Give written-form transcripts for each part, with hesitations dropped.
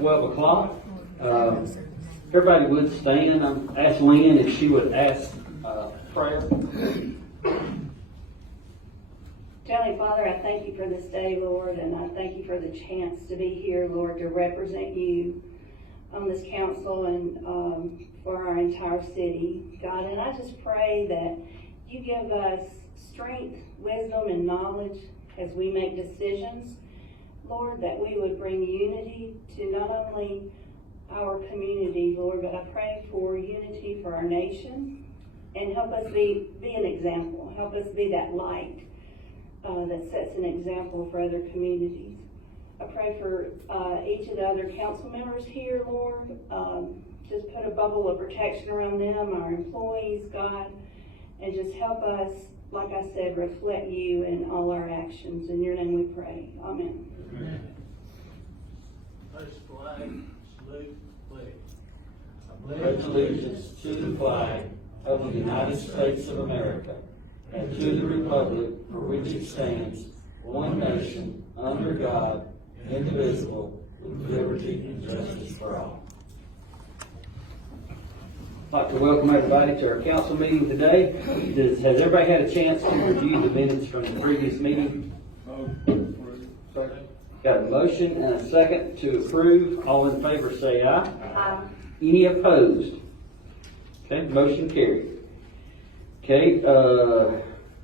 12 o'clock. Everybody would stand. I'm asked Lynn if she would ask prayer. Heavenly Father, I thank you for this day, Lord, and I thank you for the chance to be here, Lord, to represent you on this council and for our entire city, God. And I just pray that you give us strength, wisdom, and knowledge as we make decisions, Lord, that we would bring unity to not only our community, Lord, but I pray for unity for our nation, and help us be an example. Help us be that light that sets an example for other communities. I pray for each of the other council members here, Lord. Just put a bubble of protection around them, our employees, God, and just help us, like I said, reflect you in all our actions. In your name we pray. Amen. Amen. First flag, salute, pledge. I pledge allegiance to the flag of the United States of America and to the republic for which it stands, one nation, under God, indivisible, with liberty and justice for all. I'd like to welcome everybody to our council meeting today. Has everybody had a chance to review the minutes from the previous meeting? Got a motion and a second to approve. All in favor say aye. Aye. Any opposed? Okay, motion carried. Okay,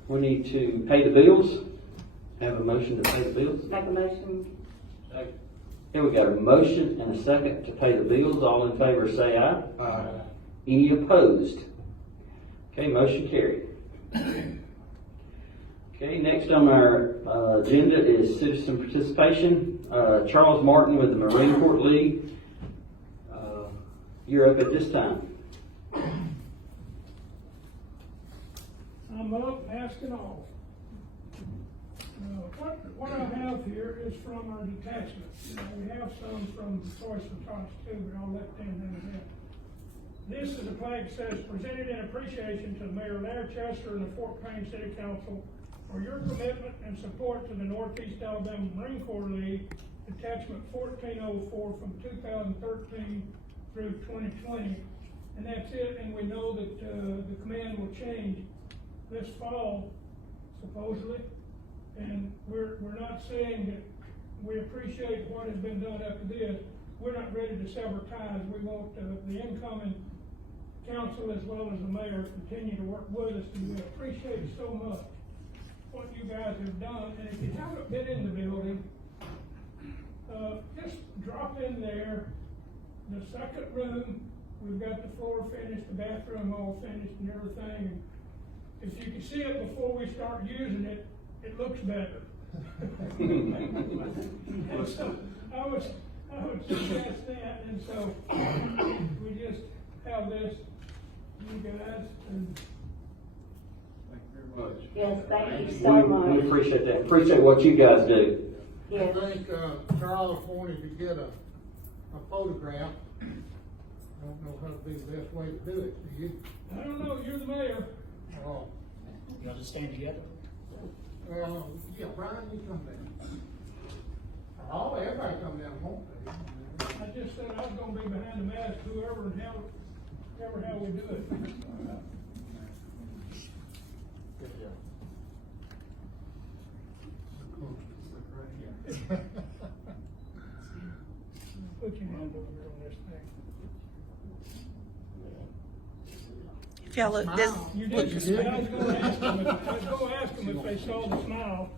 we need to pay the bills. Have a motion to pay the bills. Make a motion. Okay, we got a motion and a second to pay the bills. All in favor say aye. Aye. Any opposed? Okay, motion carried. Okay, next on our agenda is citizen participation. Charles Martin with the Marine Corps League. You're up at this time. I'm up asking all. What I have here is from our detachment. We have some from Choice and Tots too, but I'll let them handle that. This is a flag that says, presented in appreciation to Mayor Larry Chester and the Fort Payne City Council for your commitment and support to the Northeast Alabama Marine Corps League, Detachment 1404 from 2013 through 2020. And that's it, and we know that the command will change this fall, supposedly. And we're not saying that we appreciate what has been done up to this. We're not ready to sever ties. We want the incoming council as well as the mayor continue to work with us, and we appreciate so much what you guys have done. And if you haven't been in the building, just drop in there. The second room, we've got the floor finished, the bathroom all finished and everything. And if you can see it before we start using it, it looks better. And so I would suggest that, and so we just have this, you guys, and Thank you very much. Yes, thank you so much. We appreciate that. Appreciate what you guys do. Yes. I think Charles wanted to get a photograph. I don't know how to be the best way to do it, do you? I don't know, you're the mayor. Oh, Y'all just stand together? yeah, Brian, you come down. Oh, everybody come down, won't they? I just said I was gonna be behind the mask, whoever and how we do it. Good job. Put your hand over here on this thing. If y'all look this, You did, I was gonna ask them if they saw the smile.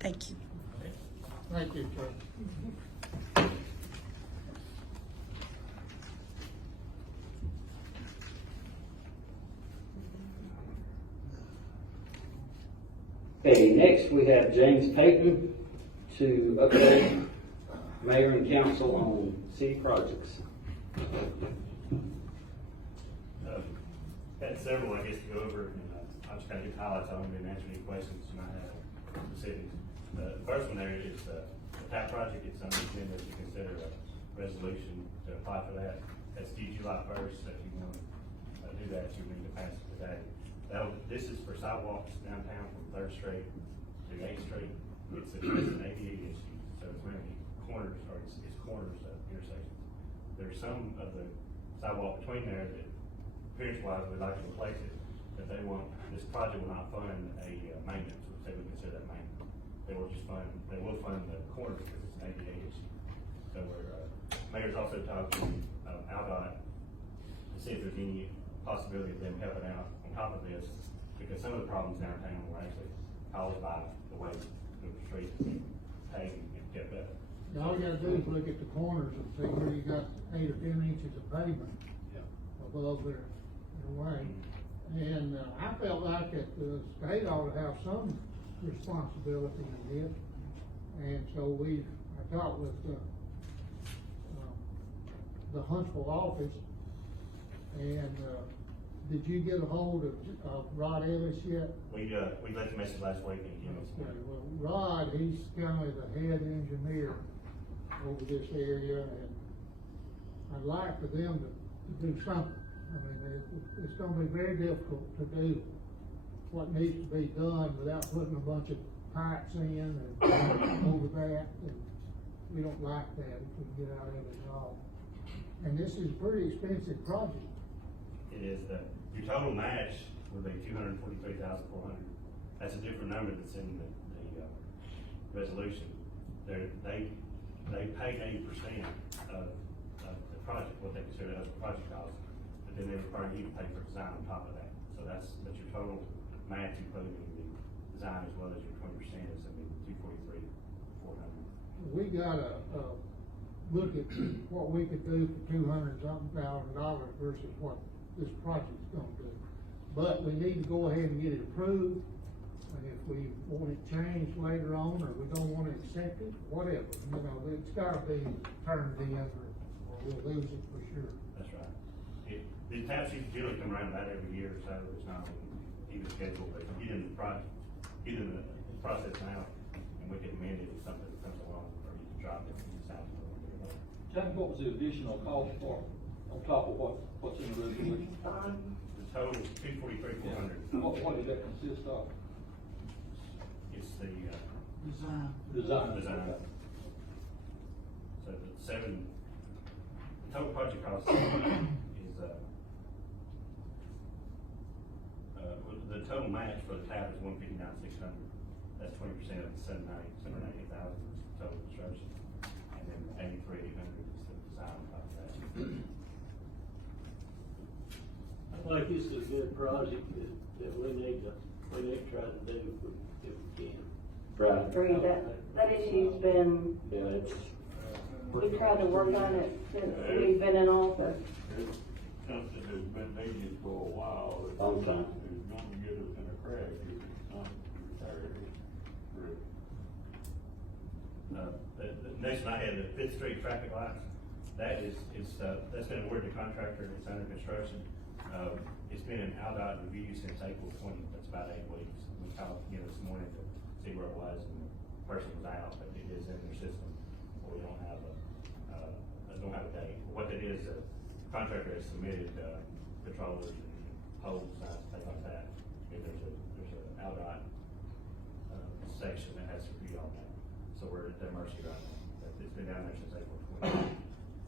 thank you. Thank you, Chuck. Okay, next we have James Payton to update mayor and council on city projects. Had several, I guess, to go over, and I'll just kind of get highlights on them and answer any questions you might have specific. The first one there is the TAP project. It's on the agenda to consider a resolution to apply for that. That's due July 1st, so if you want to do that, you need to pass it today. This is for sidewalks downtown from 3rd Street to 8th Street. It's addressing ADA issues, so it's mainly is corners of intersections. There's some of the sidewalk between there that appearance-wise, we'd like to replace it, but this project will not fund a maintenance, which they would consider that maintenance. They will fund the corners because it's an ADA issue. So mayor's also talking to Aldott to see if there's any possibility of them helping out on top of this, because some of the problems downtown were actually caused by the way the streets and paved and kept up. All you gotta do is look at the corners and see where you got 8 or 10 inches of pavement above their way. And I felt like that the state ought to have some responsibility in this. And so I talked with the Huntsville office, and did you get a hold of Rod Ellis yet? We left the message last week and again this Okay, morning. well, Rod, he's kind of the head engineer over this area, and I'd like for them to do something. I mean, it's gonna be very difficult to do what needs to be done without putting a bunch of pipes in and over that, and we don't like that if we can get out of it at all. And this is a pretty expensive project. It is your total match would be $243,400. That's a different number that's in the resolution. They paid 80% of the project, what they consider as a project cost, but then they require you to pay for design on top of that. So that's your total match, including the design as well as your 20% is gonna be $243,400. We gotta, look at what we could do for $200-something thousand versus what this project's gonna do. But we need to go ahead and get it approved, and if we want it changed later on, or we don't wanna accept it, whatever, it's gotta be turned in, or we'll lose it for sure. That's right. The taps usually come around about every year or so, it's not even scheduled, but get in the project, get in the process now, and we can amend it if something comes along, or you can drop it and decide to go. Tell me, what was the additional cost for, on top of what's in the resolution? The total is $243,400. What did that consist of? It's the, Design. design. So the total project cost is, the total match for the tap is $159,600. That's 20% of the $798,000 total construction. And then $83,800 is the design on top of that. I think this is a good project that we need to try to do if we can. I agree, that issue's been, Yeah, it's, we've tried to work on it since we've been in office. It's something that's been needed for a while. Long time. It's gonna get us in a crack if it's not repaired. The next one I had, the Fifth Street traffic lights, that's been awarded to contractor, it's under construction. It's been in Aldott review since April 20, that's about 8 weeks. We called again this morning to see where it was, and the person was out, but it is in their system. We don't have a date. What that is, the contractor has submitted, controllers and poles, signs, things like that. And there's a Aldott, section that has to be on that. So we're at their mercy right now. It's been down there since April 20.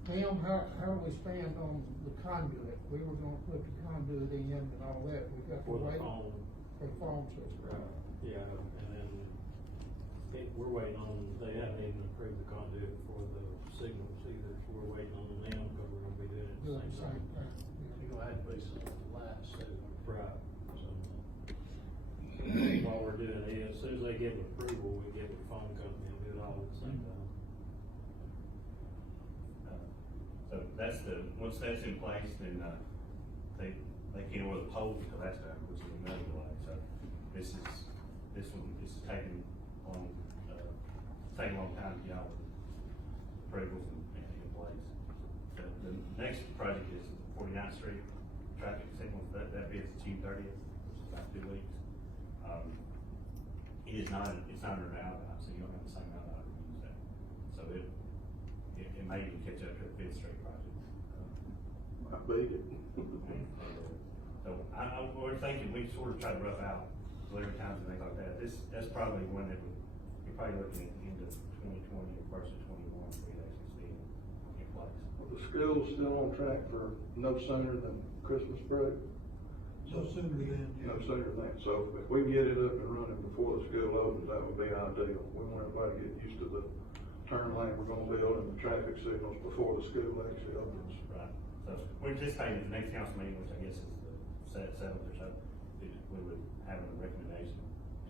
Tim, how do we stand on the conduit? We were gonna put the conduit in and all that, we got to For the wait phone. for the phone system. yeah, and then we're waiting on, they haven't even approved the conduit for the signals either, so we're waiting on them because we're gonna be doing it at the Doing the same same time. thing. You're gonna have to put some lights too. Right, so. While we're doing it, as soon as they give approval, we get with the phone company and do it all at the same time. So once that's in place, then, they can't order the poles until that's done, which is another delay. So this is taking a long time to get all the approvals and in place. The next project is 49th Street traffic signal, that bids June 30th, which is about 2 weeks. It's not under an outbound, so you don't have the same outbound to use that. So it may even catch up to the Fifth Street project. I believe it. So we're thinking, we sort of try to rough out delivery times and things like that. That's probably one that you're probably looking at the end of 2020 or first of 21 before you actually see place. Well, the school's still on track for no sooner than Christmas break? No sooner than. No sooner than that. So if we can get it up and running before the school opens, that would be ideal. We want everybody to get used to the turn lane we're gonna build and the traffic signals before the school actually opens. Right. So we're anticipating at the next council meeting, which I guess is the seventh or so, we would have a recommendation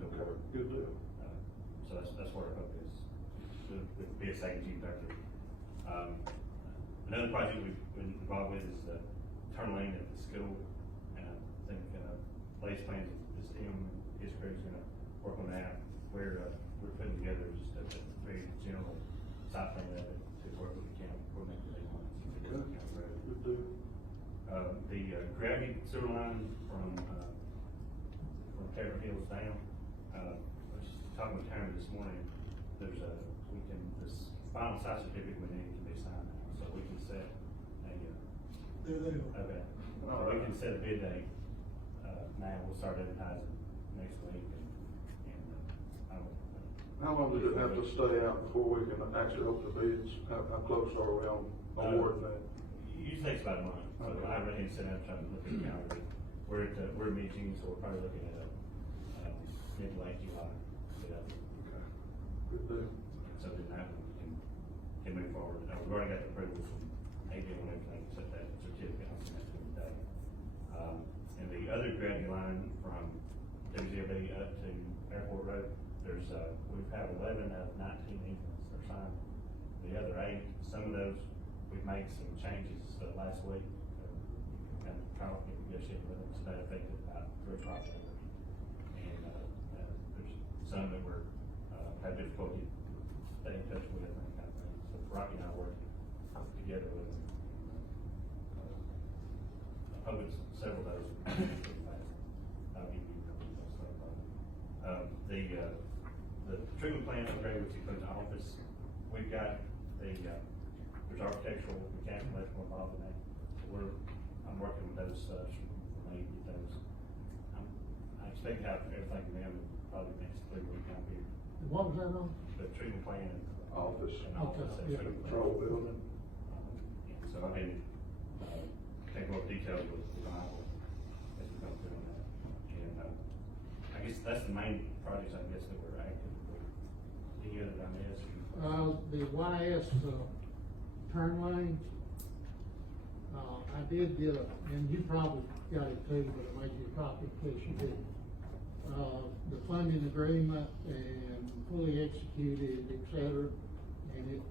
to the board. Good deal. So that's where our hope is, with BSA and G30. Another project we've been involved with is the turn lane at the school, and I think, Blaze plans, this team, his crew's gonna work on that. We're putting together just a very general site plan of it to work with the county, coordinate the lines. Okay. Good deal. The gravity sewer line from Terra Hills down, I was talking with Tamara this morning, there's this final site certificate we need to be signed now, so we can set a, okay. So we can set a bid date, now, we'll start advertising next week, and I don't. How long does it have to stay out before we can actually open the bids? How close are we on awarding that? Usually takes about a month, so Okay. I really need to sit down and try to look at the calendar. We're meeting, so we're probably looking at mid to late July, Okay. Good deal. so then that one can move forward. We've already got the approval from AD and everything, except that certificate, I'll send that to them today. And the other gravity line from WZB up to Airport Road, there's, we've had 11 of 19 easements are signed. The other 8, some of those, we've made some changes last week, and trial negotiated with them, so that affected about 3 properties. And, there's some that we're, have difficulty staying in touch with, and that kind of thing. So Rocky and I are working together with them. I'm hoping several of those. I'll give you those stuff. The treatment plant upgrade, which includes the office, we've got there's architectural, mechanical, electrical involved in that. So I'm working with those, for me, get those. I expect to have everything to them in probably the next 3 weeks out here. What was that on? The treatment plant and Office. and office. Okay, that yeah. treatment plant. Control building. Yeah, so I can, take more details with Iowa as we go through that. And, I guess that's the main projects, I guess, that we're active with. Any other that I missed? The YS, turn lanes, I did get and you probably got it too, but I made you a copy in case you didn't. The funding agreement and fully executed, et cetera, and it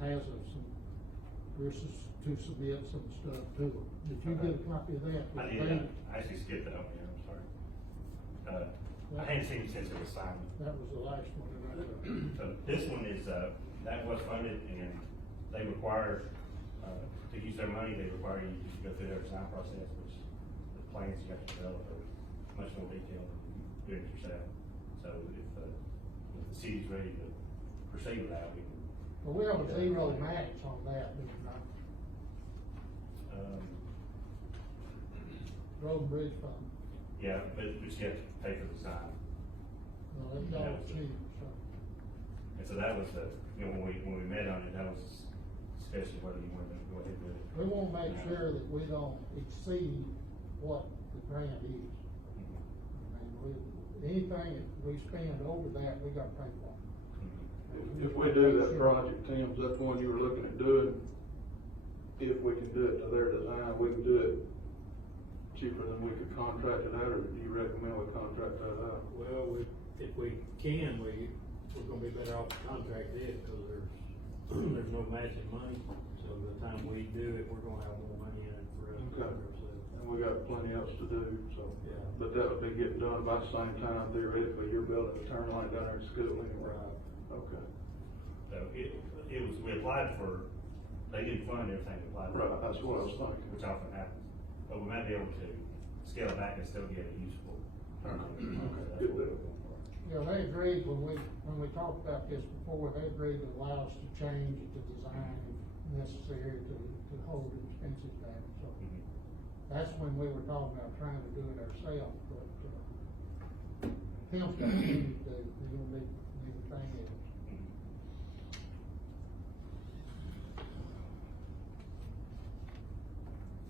has to submit some stuff to them. Did you get a copy of that? I did, I actually skipped that over here, I'm sorry. I hadn't seen it since it was signed. That was the last one that I took. So this one is, that was funded, and they require, to use their money, they require you to go through their design process, which the plans you have to develop are much more detailed than you do it yourself. So if the city's ready to proceed with that, we can. Well, we have a 0 max on that, do we not? Road and Bridge Fund. Yeah, but you have to pay for the design. Well, it's all cheap, so. And so that was when we met on it, that was discussing whether you wanted to go ahead with it. We want to make sure that we don't exceed what the grant is. I mean, anything that we spend over that, we gotta pay for. If we do that project, Tim, that's one you were looking at doing. If we can do it to their design, we can do it cheaper than we could contract it out, or do you recommend we contract that out? Well, if we can, we're gonna be better off to contract it, because there's no matching money. So by the time we do it, we're gonna have more money in it for us to do it ourselves. And we got plenty else to do, so. Yeah. But that would be getting done by the same time theoretically, you're building a turn lane down there at school anyway. Okay. So it was, we applied for, they didn't fund everything we applied for. Right, that's what I was thinking. Which often happens, but we might be able to scale it back and still get a useful. Okay, That's good what we're deal. going for. You know, they agreed when we talked about this before, they agreed to allow us to change the design if necessary to hold expenses back, so. That's when we were talking about trying to do it ourselves, but, Tim's got to need to, he'll need the thing else.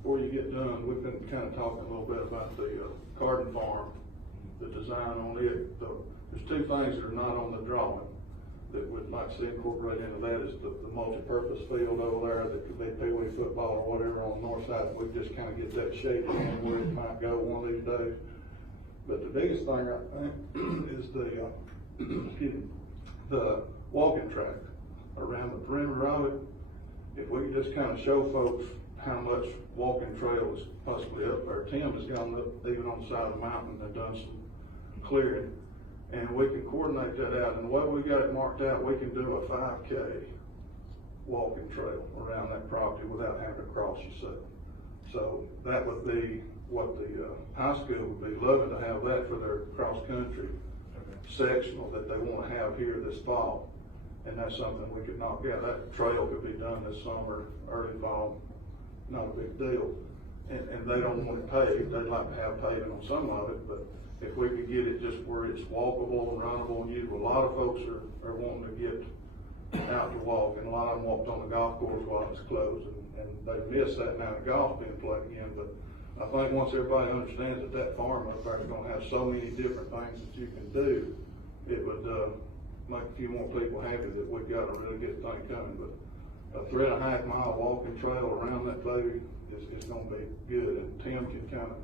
before you get done, we've been kind of talking a little bit about the garden farm, the design on it. There's two things that are not on the drawing that we'd like to see incorporated into that is the multi-purpose field over there that could be pee-wee football or whatever on the north side. We just kind of get that shaped in where it might go one of these days. But the biggest thing I think is the walking track around the perimeter of it. If we could just kind of show folks how much walking trail is possibly up there. Tim has gone up even on the side of the mountain and done some clearing. And we can coordinate that out. And the way we got it marked out, we can do a 5K walking trail around that property without having to cross yourself. So that would be what the high school would be loving to have that for their cross-country sectional that they want to have here this fall. And that's something we could knock out. That trail could be done this summer, early fall, not a big deal. And they don't want it paved. They'd like to have paving on some of it, but if we could get it just where it's walkable and runnable and usable. A lot of folks are wanting to get out to walk, and a lot of them walked on the golf course while it's closed, and they miss that now the golf being played again. But I think once everybody understands that farm up there is gonna have so many different things that you can do, it would make a few more people happy that we've got a really good thing coming. But a 3.5 mile walking trail around that baby is gonna be good, and Tim can kind of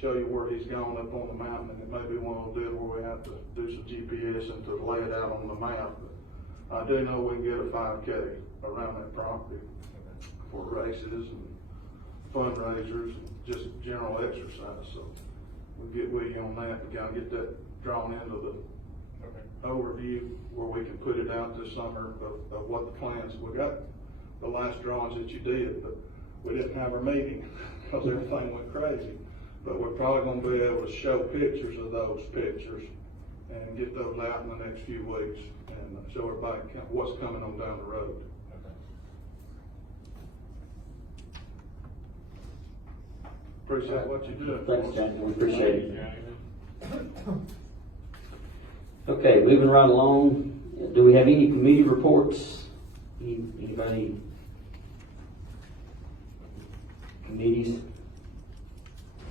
show you where he's gone up on the mountain, and it may be one of those deals where we have to do some GPS and to lay it out on the map. But I do know we can get a 5K around that property for races and fundraisers and just general exercise. So we'll get with you on that and kind of get that drawn into the overview where we can put it out this summer of what the plans. We got the last drawings that you did, but we didn't have our meeting because everything went crazy. But we're probably going to be able to show pictures of those pictures and get those out in the next few weeks and show everybody what's coming on down the road. Appreciate what you do. Thanks, Johnny, we appreciate it. Okay, moving right along, do we have any committee reports? Anybody? Committees?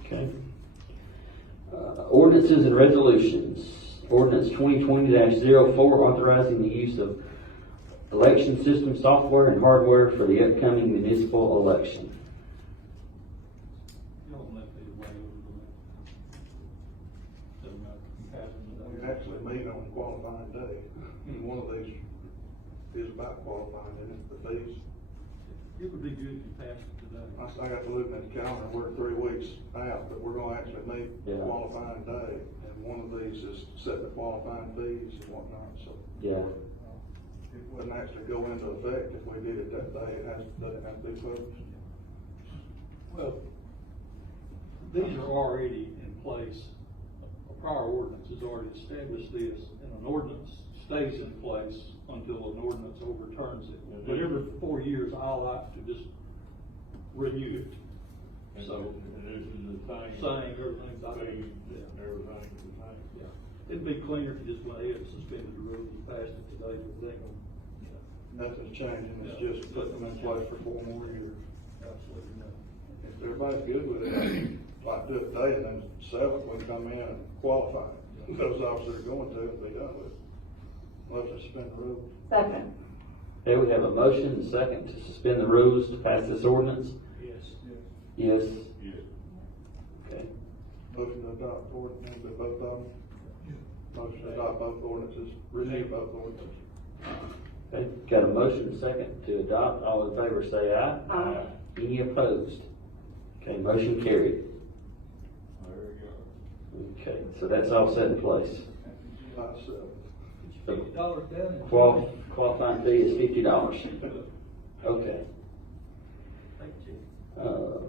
Okay. Ordinances and resolutions. Ordinance 2020-04 authorizing the use of election system software and hardware for the upcoming municipal election. We actually meet on qualifying day. And one of these is about qualifying, isn't it, the fees? It would be good to pass it today. I got to look at the calendar, we're 3 weeks out, but we're gonna actually meet qualifying day, and one of these is setting the qualifying fees and whatnot, so. Yeah. It wouldn't actually go into effect if we did it that day, it has to be published. Well, these are already in place. A prior ordinance has already established this, and an ordinance stays in place until an ordinance overturns it. But every 4 years, I like to just renew it. So, this is the thing. saying everything's out there. Yeah, everything's the same. Yeah. It'd be cleaner if you just went ahead and suspended the rules and passed it today, but they don't, Nothing's changing, it's just putting them in place for 4 more years. absolutely not. If everybody's good with it, like do it today, and then 7th, we can come in and qualify. Those officers are going to, and be done with it. Let's suspend the rules. Second. Okay, we have a motion and a second to suspend the rules to pass this ordinance. Yes. Yes. Yes. Okay. Motion to adopt ordinance, both of them. Motion to adopt both ordinances, renew both ordinances. Okay, got a motion and a second to adopt. All in favor say aye. Aye. Any opposed? Okay, motion carried. There you go. Okay, so that's all set in place. July 7th. $50 down. Qualifying fee is $50. Okay. Thank you.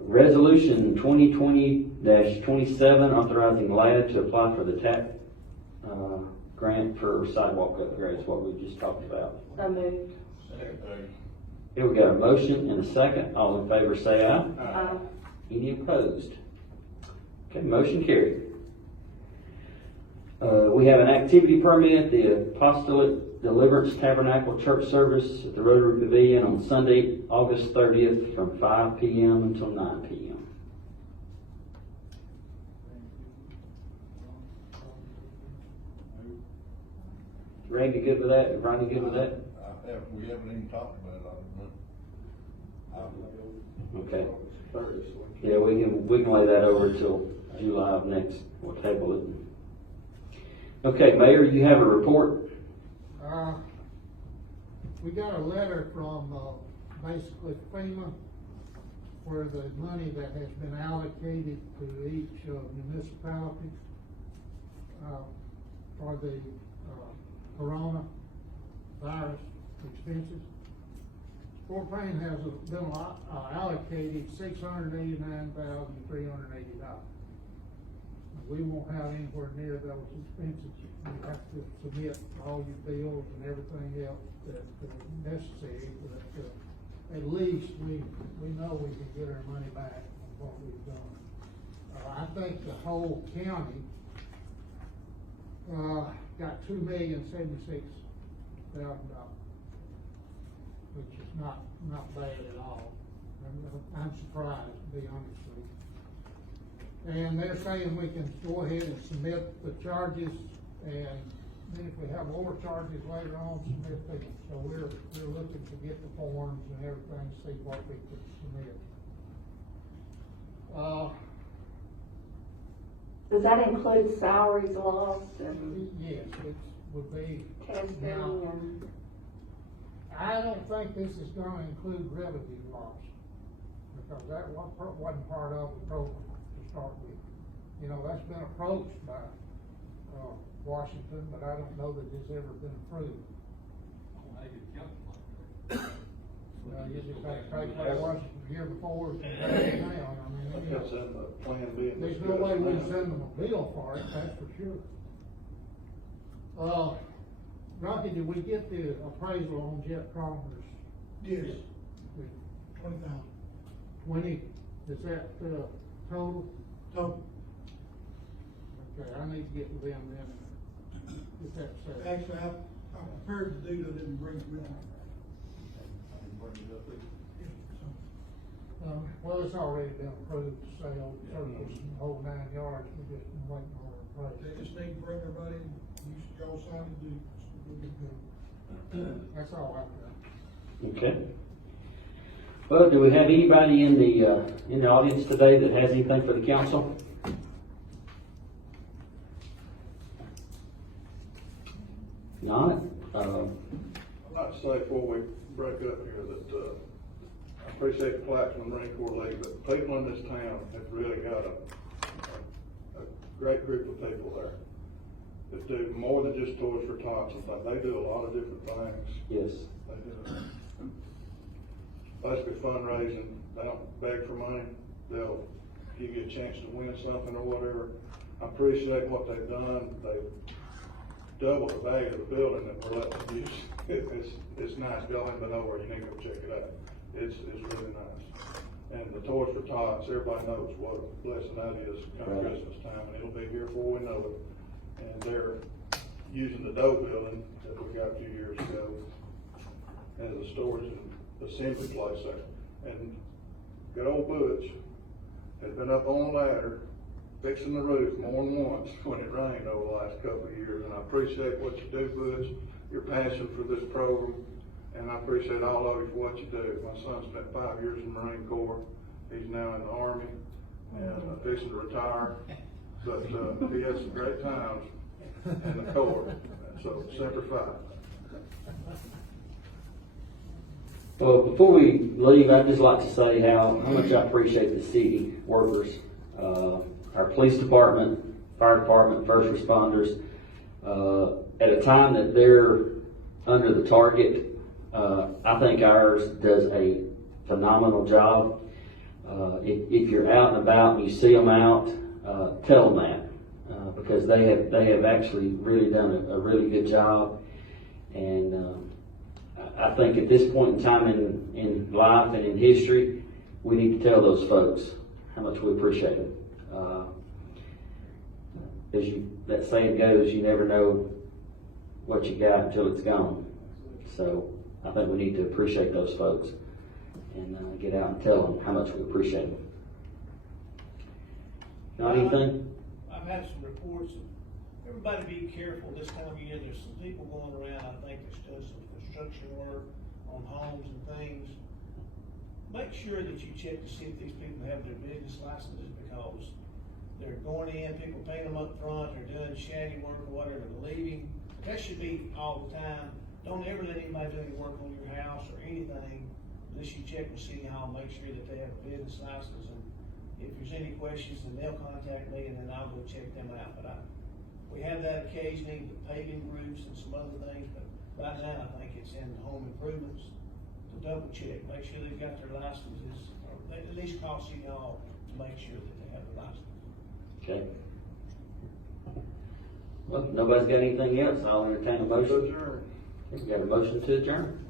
Resolution 2020-27 authorizing LAD to apply for the TAP grant for sidewalk upgrades, what we just talked about. So moved. Second. Here we got a motion and a second. All in favor say aye. Aye. Any opposed? Okay, motion carried. We have an activity permit, the Apostolic Deliverance Tabernacle Church Service at the Rotary Pavilion on Sunday, August 30th from 5 p.m. until 9 p.m. Randy good with that? Ronnie good with that? We haven't even talked about it, I don't know. Okay. Thursday, so Yeah, we can lay that over till July of next, we'll table it. Okay, Mayor, you have a report? We got a letter from, basically FEMA, where the money that has been allocated to each municipality, for the, coronavirus expenses. Fort Payne has been allocated $689,380. We won't have anywhere near those expenses. You have to submit all your bills and everything else that's necessary, but at least we know we can get our money back on what we've done. I think the whole county got $2,076,000, which is not bad at all. I'm surprised, to be honest with you. And they're saying we can go ahead and submit the charges, and then if we have more charges later on, submit them. So we're looking to get the forms and everything, see what we can submit. Does that include salaries lost and Yes, it would be. testing Now, and? I don't think this is gonna include revenue loss, because that wasn't part of the program to start with. You know, that's been approached by, Washington, but I don't know that it's ever been approved. You just had to take what Washington the year before and now, I mean, you that's know, in the plan B. there's no way we can send them a bill for it, that's for sure. Rocky, did we get the appraisal on Jeff Connor's? Yes. 20,000. 20, is that, total? Total. Okay, I need to get with them then, get that set. Actually, I prepared the deed, I didn't bring it with me. Well, it's already been approved to sell, surplus, and the whole 9 yards, we just been waiting on our They price. just need to bring everybody in, you should go sign the deed, we'll be good. That's all I've got. Okay. Well, do we have anybody in the audience today that has anything for the council? Not? I'd like to say before we break up here that, I appreciate the plaques from the Marine Corps League, but people in this town have really got a great group of people there that do more than just Toys for Tots and things. They do a lot of different things. Yes. They do basically fundraising. They don't beg for money. They'll give you a chance to win something or whatever. I appreciate what they've done. They've doubled the value of the building that we're letting them use. It's nice. If y'all haven't been over, you need to go check it out. It's really nice. And the Toys for Tots, everybody knows what a blessing that is come Right. Christmas time, and it'll be here before we know it. And they're using the Doe building that we got a few years ago as a storage and assembly place there. And good old Butch has been up on a ladder fixing the roof more than once when it rained over the last couple of years. And I appreciate what you do, Butch, your passion for this program, and I appreciate all of you for what you do. My son spent 5 years in the Marine Corps. He's now in the Army and fixing to retire. But he had some great times in the Corps, so Semper Fi. Well, before we leave, I'd just like to say how much I appreciate the city workers, our police department, fire department, first responders. At a time that they're under the target, I think ours does a phenomenal job. If you're out and about and you see them out, tell them that, because they have actually really done a really good job. And I think at this point in time in life and in history, we need to tell those folks how much we appreciate them. As that saying goes, you never know what you got until it's gone. So I think we need to appreciate those folks and get out and tell them how much we appreciate them. Not anything? I've had some reports of everybody be careful this time of year. There's some people going around, I think, that's doing some construction work on homes and things. Make sure that you check to see if these people have their business licenses, because they're going in, people paying them up front, they're doing shady work or whatever, they're leaving. That should be all the time. Don't ever let anybody do any work on your house or anything unless you check with City Hall, make sure that they have a business license. And if there's any questions, then they'll contact me and then I'll go check them out. But we have that occasionally with paving groups and some other things, but right now I think it's in home improvements to double check, make sure they've got their licenses, or at least call City Hall to make sure that they have their license. Okay. Well, if nobody's got anything else, I'll entertain a motion. We got a motion to adjourn.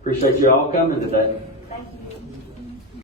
Appreciate you all coming today.